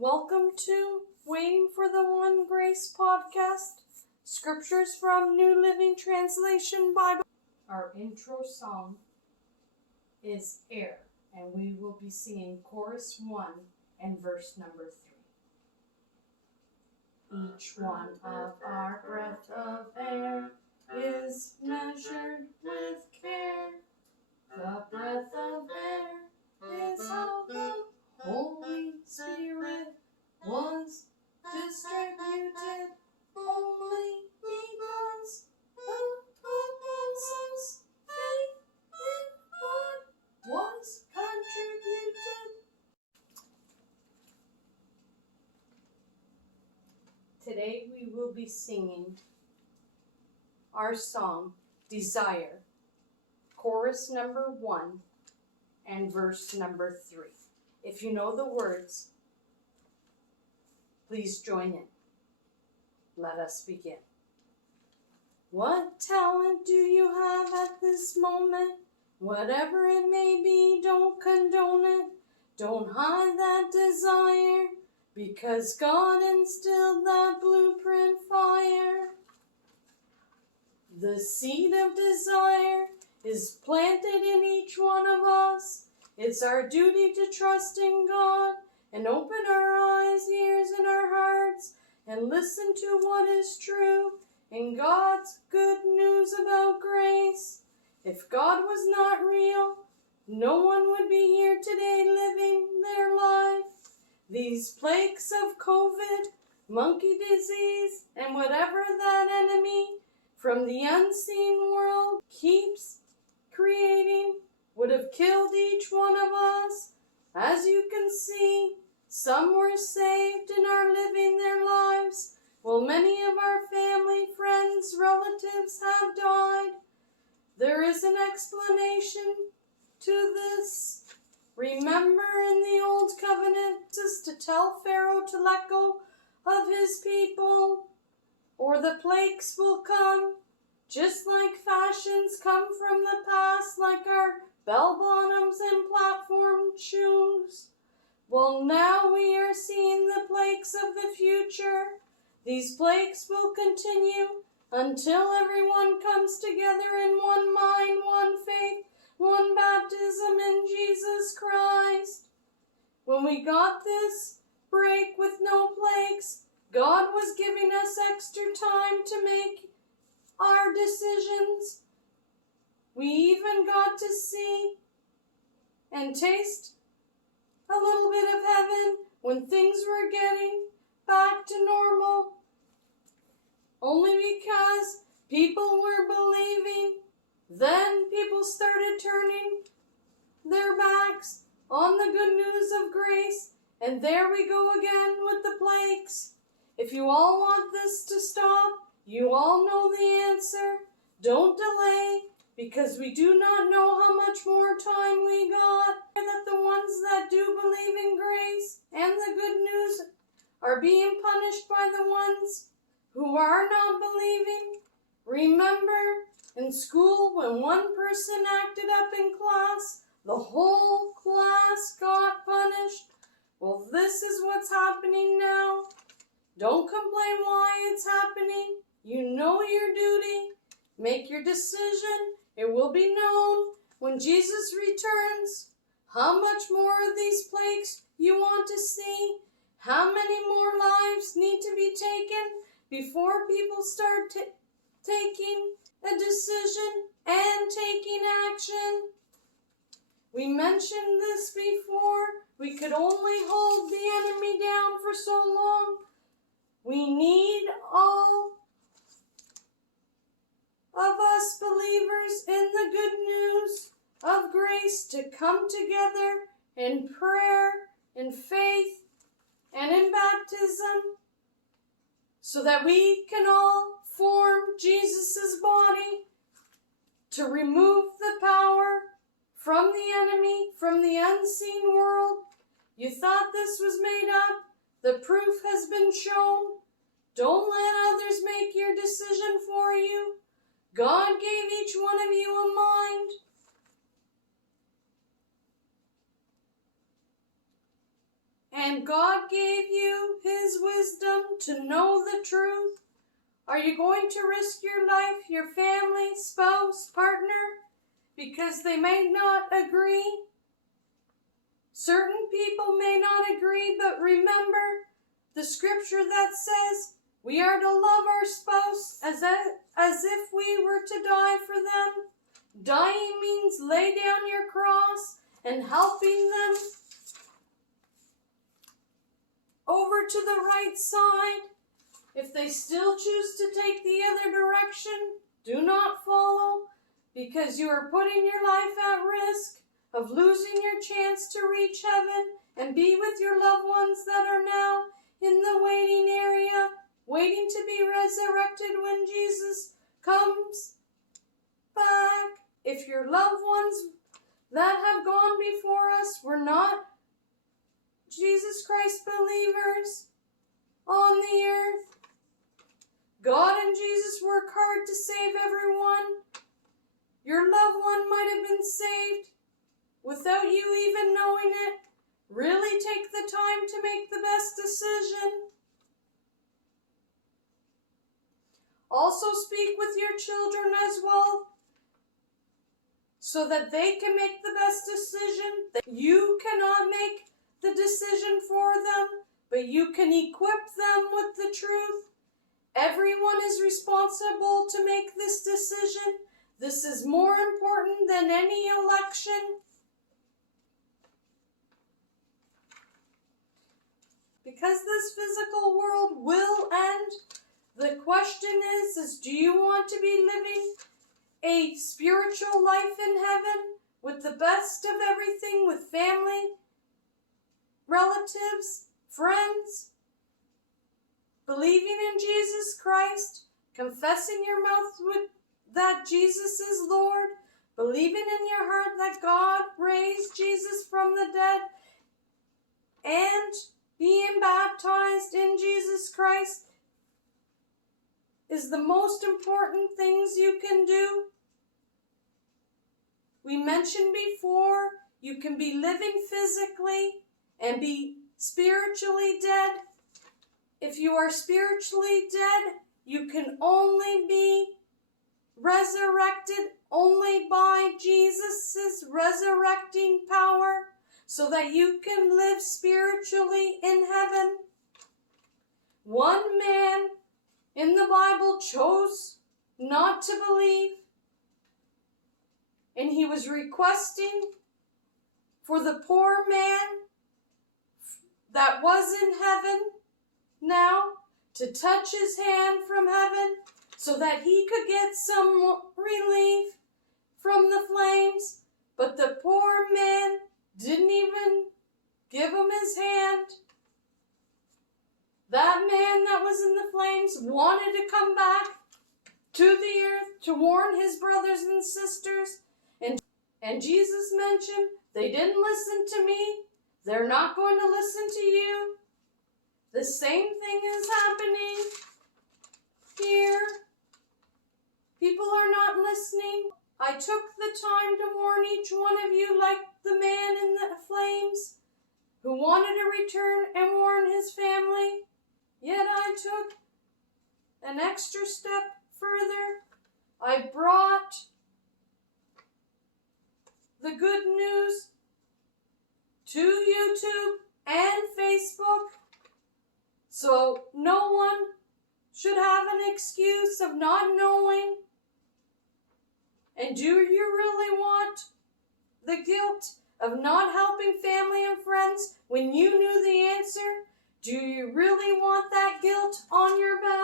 Welcome to Waiting for the One Grace podcast. Scriptures from New Living Translation Bible. Our intro song is Air, and we will be singing chorus 1 and verse number 3. Each one of our breath of air is measured with care. The breath of air is how the Holy Spirit was distributed only because the apostles' faith in God was contributed. Today we will be singing our song, Desire, chorus number 1 and verse number 3. If you know the words, please join in. Let us begin. What talent do you have at this moment? Whatever it may be, don't condone it. Don't hide that desire, because God instilled that blueprint fire. The seed of desire is planted in each one of us. It's our duty to trust in God and open our eyes, ears, and our hearts and listen to what is true in God's good news about grace. If God was not real, no one would be here today living their life. These plagues of COVID, monkey disease, and whatever that enemy from the unseen world keeps creating would have killed each one of us. As you can see, some were saved and are living their lives, while many of our family, friends, relatives have died. There is an explanation to this. Remember in the Old Covenant, to tell Pharaoh to let go of his people, or the plagues will come, just like fashions come from the past, like our bell-bottoms and platform shoes. Well, now we are seeing the plagues of the future. These plagues will continue until everyone comes together in one mind, one faith, one baptism in Jesus Christ. When we got this break with no plagues, God was giving us extra time to make our decisions. We even got to see and taste a little bit of heaven when things were getting back to normal. Only because people were believing. Then people started turning their backs on the good news of grace. And there we go again with the plagues. If you all want this to stop, you all know the answer. Don't delay, because we do not know how much more time we got. That the ones that do believe in grace and the good news are being punished by the ones who are not believing. Remember in school when one person acted up in class, the whole class got punished? Well, this is what's happening now. Don't complain why it's happening. You know your duty. Make your decision. It will be known when Jesus returns how much more of these plagues you want to see. How many more lives need to be taken before people start taking a decision and taking action? We mentioned this before. We could only hold the enemy down for so long. We need all of us believers in the good news of grace to come together in prayer, in faith, and in baptism, so that we can all form Jesus' body to remove the power from the enemy, from the unseen world. You thought this was made up? The proof has been shown. Don't let others make your decision for you. God gave each one of you a mind. and God gave you His wisdom to know the truth, are you going to risk your life, your family, spouse, partner, because they may not agree? Certain people may not agree, but remember the scripture that says we are to love our spouse as if we were to die for them. Dying means lay down your cross and helping them over to the right side. If they still choose to take the other direction, do not follow, because you are putting your life at risk of losing your chance to reach heaven and be with your loved ones that are now in the waiting area, waiting to be resurrected when Jesus comes back. If your loved ones that have gone before us were not Jesus Christ believers on the earth, God and Jesus work hard to save everyone. Your loved one might have been saved without you even knowing it. Really take the time to make the best decision. Also speak with your children as well, so that they can make the best decision. You cannot make the decision for them, but you can equip them with the truth. Everyone is responsible to make this decision. This is more important than any election. Because this physical world will end, the question is do you want to be living a spiritual life in heaven with the best of everything, with family, relatives, friends, believing in Jesus Christ, confessing your mouth that Jesus is Lord, believing in your heart that God raised Jesus from the dead, and being baptized in Jesus Christ is the most important things you can do? We mentioned before, you can be living physically and be spiritually dead. If you are spiritually dead, you can only be resurrected only by Jesus' resurrecting power, so that you can live spiritually in heaven. One man in the Bible chose not to believe, and he was requesting for the poor man that was in heaven now to touch his hand from heaven so that he could get some relief from the flames. But the poor man didn't even give him his hand. That man that was in the flames wanted to come back to the earth to warn his brothers and sisters. And Jesus mentioned, they didn't listen to me. They're not going to listen to you. The same thing is happening here. People are not listening. I took the time to warn each one of you, like the man in the flames who wanted to return and warn his family. Yet I took an extra step further. I brought the good news to YouTube and Facebook, so no one should have an excuse of not knowing. And do you really want the guilt of not helping family and friends when you knew the answer? Do you really want that guilt on your back?